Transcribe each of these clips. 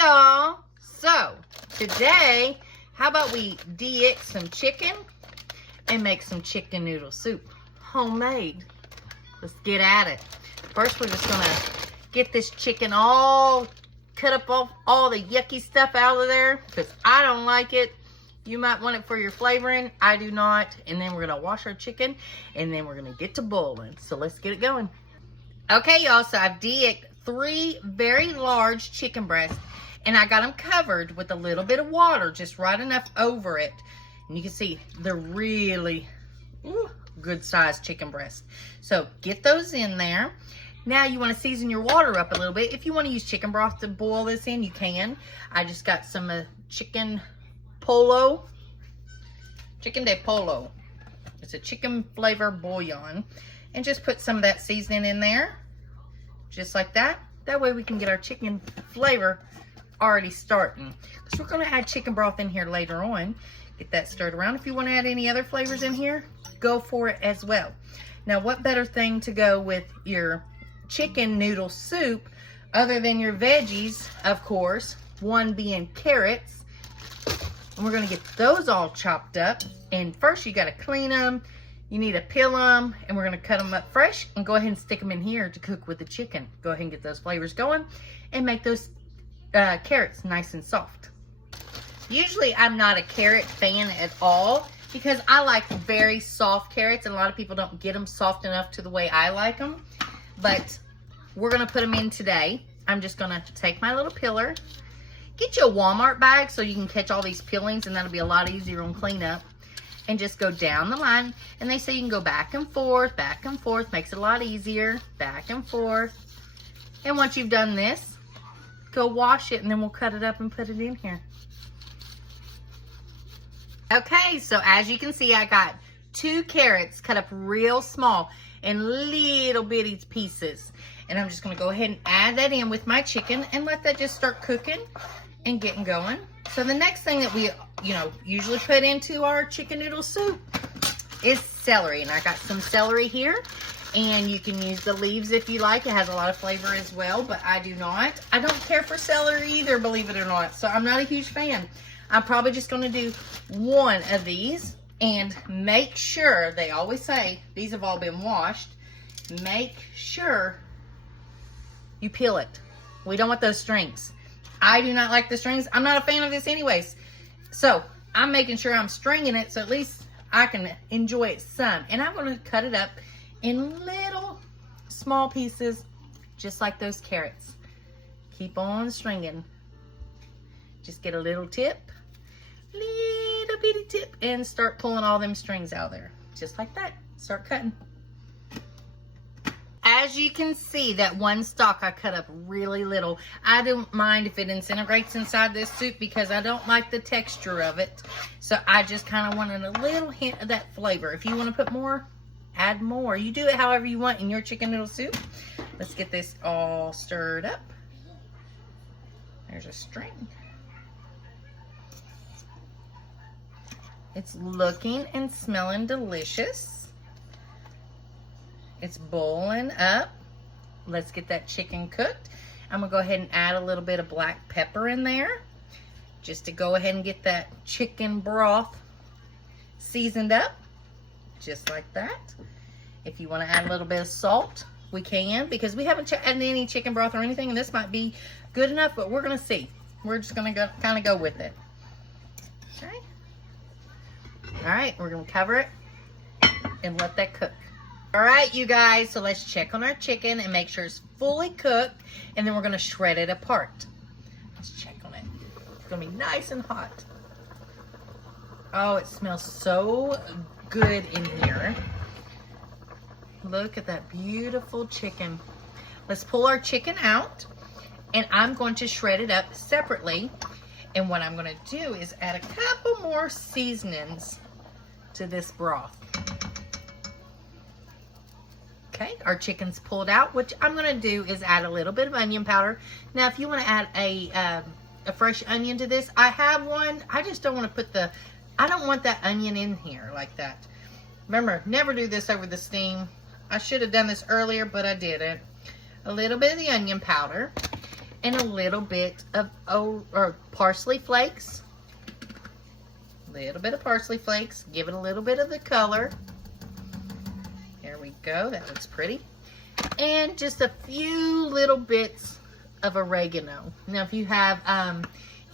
y'all. So today, how about we de-ick some chicken and make some chicken noodle soup, homemade. Let's get at it. First, we're just gonna get this chicken all cut up off all the yucky stuff out of there because I don't like it. You might want it for your flavoring. I do not. And then we're gonna wash our chicken and then we're gonna get to boiling. So let's get it going. Okay, y'all, so I've de-icked 3 very large chicken breasts and I got them covered with a little bit of water, just right enough over it. And you can see they're really good sized chicken breasts. So get those in there. Now you want to season your water up a little bit. If you want to use chicken broth to boil this in, you can. I just got some chicken de pollo. It's a chicken flavor bouillon. And just put some of that seasoning in there. Just like that. That way we can get our chicken flavor already starting. Because we're going to add chicken broth in here later on. Get that stirred around. If you want to add any other flavors in here, go for it as well. Now, what better thing to go with your chicken noodle soup other than your veggies, of course, one being carrots. And we're going to get those all chopped up. And first, you got to clean them. You need to peel them, and we're going to cut them up fresh and go ahead and stick them in here to cook with the chicken. Go ahead and get those flavors going and make those carrots nice and soft. Usually, I'm not a carrot fan at all because I like very soft carrots, and a lot of people don't get them soft enough to the way I like them. But we're going to put them in today. I'm just going to take my little peeler. Get you a Walmart bag so you can catch all these peelings, and that'll be a lot easier on cleanup. And just go down the line. And they say you can go back and forth, makes it a lot easier, back and forth. And once you've done this, go wash it, and then we'll cut it up and put it in here. Okay, so as you can see, I got 2 carrots cut up real small in little bitty pieces. And I'm just gonna go ahead and add that in with my chicken and let that just start cooking and getting going. So the next thing that we, usually put into our chicken noodle soup is celery. And I got some celery here. And you can use the leaves if you like. It has a lot of flavor as well, but I do not. I don't care for celery either, believe it or not. So I'm not a huge fan. I'm probably just going to do 1 of these. And make sure, they always say, these have all been washed. Make sure you peel it. We don't want those strings. I do not like the strings. I'm not a fan of this anyways. So I'm making sure I'm stringing it so at least I can enjoy it some. And I'm going to cut it up in little small pieces just like those carrots. Keep on stringing. Just get a little tip, little bitty tip, and start pulling all them strings out of there. Just like that. Start cutting. As you can see, that 1 stalk I cut up really little. I don't mind if it disintegrates inside this soup because I don't like the texture of it. So I just kind of wanted a little hint of that flavor. If you want to put more, add more. You do it however you want in your chicken noodle soup. Let's get this all stirred up. There's a string. It's looking and smelling delicious. It's boiling up. Let's get that chicken cooked. I'm gonna go ahead and add a little bit of black pepper in there just to go ahead and get that chicken broth seasoned up, just like that. If you wanna add a little bit of salt, we can, because we haven't added any chicken broth or anything, and this might be good enough, but we're gonna see. We're just gonna kind of go with it. Okay. All right, we're gonna cover it and let that cook. All right, you guys, so let's check on our chicken and make sure it's fully cooked, and then we're going to shred it apart. Let's check on it. It's going to be nice and hot. Oh, it smells so good in here. Look at that beautiful chicken. Let's pull our chicken out, and I'm going to shred it up separately. And what I'm going to do is add a couple more seasonings to this broth. Okay, our chicken's pulled out. What I'm going to do is add a little bit of onion powder. Now, if you want to add a fresh onion to this, I have one. I just don't want to put I don't want that onion in here like that. Remember, never do this over the steam. I should have done this earlier, but I didn't. A little bit of the onion powder. and a little bit of parsley flakes. A little bit of parsley flakes. Give it a little bit of the color. There we go. That looks pretty. And just a few little bits of oregano. Now, if you have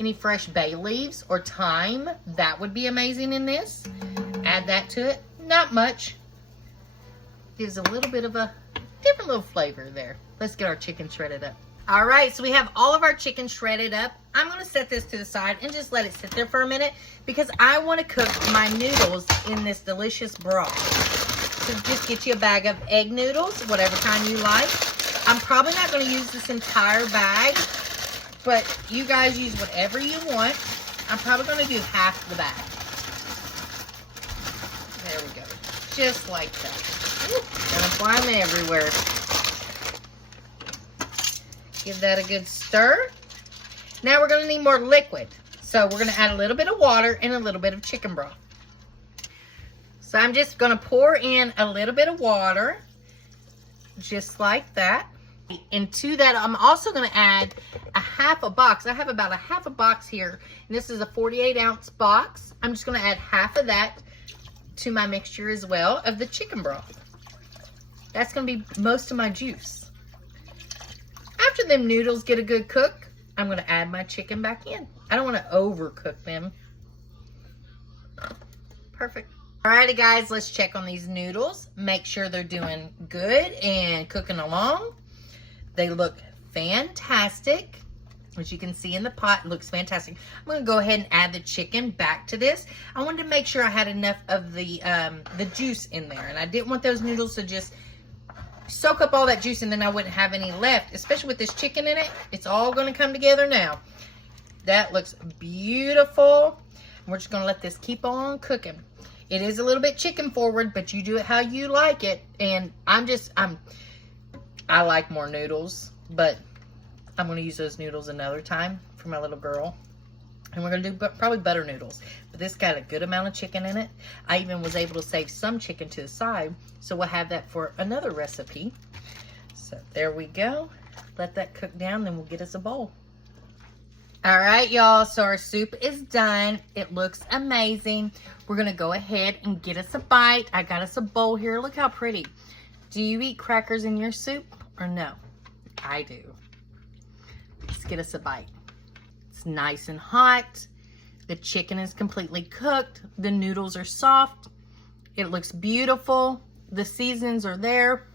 any fresh bay leaves or thyme, that would be amazing in this. Add that to it. Not much. Gives a little bit of a different little flavor there. Let's get our chicken shredded up. All right, so we have all of our chicken shredded up. I'm gonna set this to the side and just let it sit there for a minute because I wanna cook my noodles in this delicious broth. So just get you a bag of egg noodles, whatever kind you like. I'm probably not gonna use this entire bag, but you guys use whatever you want. I'm probably gonna do half the bag. There we go, just like that. Gonna apply them everywhere. Give that a good stir. Now we're gonna need more liquid. So we're gonna add a little bit of water and a little bit of chicken broth. So I'm just gonna pour in a little bit of water, just like that. And to that, I'm also gonna add a half a box. I have about a half a box here. And this is a 48-ounce box. I'm just gonna add half of that to my mixture as well of the chicken broth. That's gonna be most of my juice. After them noodles get a good cook, I'm gonna add my chicken back in. I don't wanna overcook them. Perfect. Alrighty guys, let's check on these noodles. Make sure they're doing good and cooking along. They look fantastic. As you can see in the pot, it looks fantastic. I'm gonna go ahead and add the chicken back to this. I wanted to make sure I had enough of the juice in there, and I didn't want those noodles to just soak up all that juice and then I wouldn't have any left, especially with this chicken in it. It's all gonna come together now. That looks beautiful. We're just gonna let this keep on cooking. It is a little bit chicken forward, but you do it how you like it. And I like more noodles, but I'm gonna use those noodles another time for my little girl. And we're gonna do probably butter noodles. But this got a good amount of chicken in it. I even was able to save some chicken to the side. So we'll have that for another recipe. So there we go. Let that cook down, then we'll get us a bowl. All right, y'all, so our soup is done. It looks amazing. We're gonna go ahead and get us a bite. I got us a bowl here. Look how pretty. Do you eat crackers in your soup or no? I do. Let's get us a bite. It's nice and hot. The chicken is completely cooked. The noodles are soft. It looks beautiful. The seasonings are there.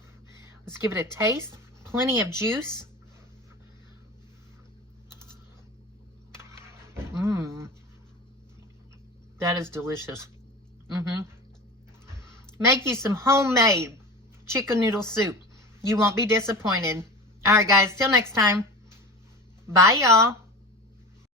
Let's give it a taste. Plenty of juice. That is delicious. Make you some homemade chicken noodle soup. You won't be disappointed. All right, guys, till next time. Bye, y'all.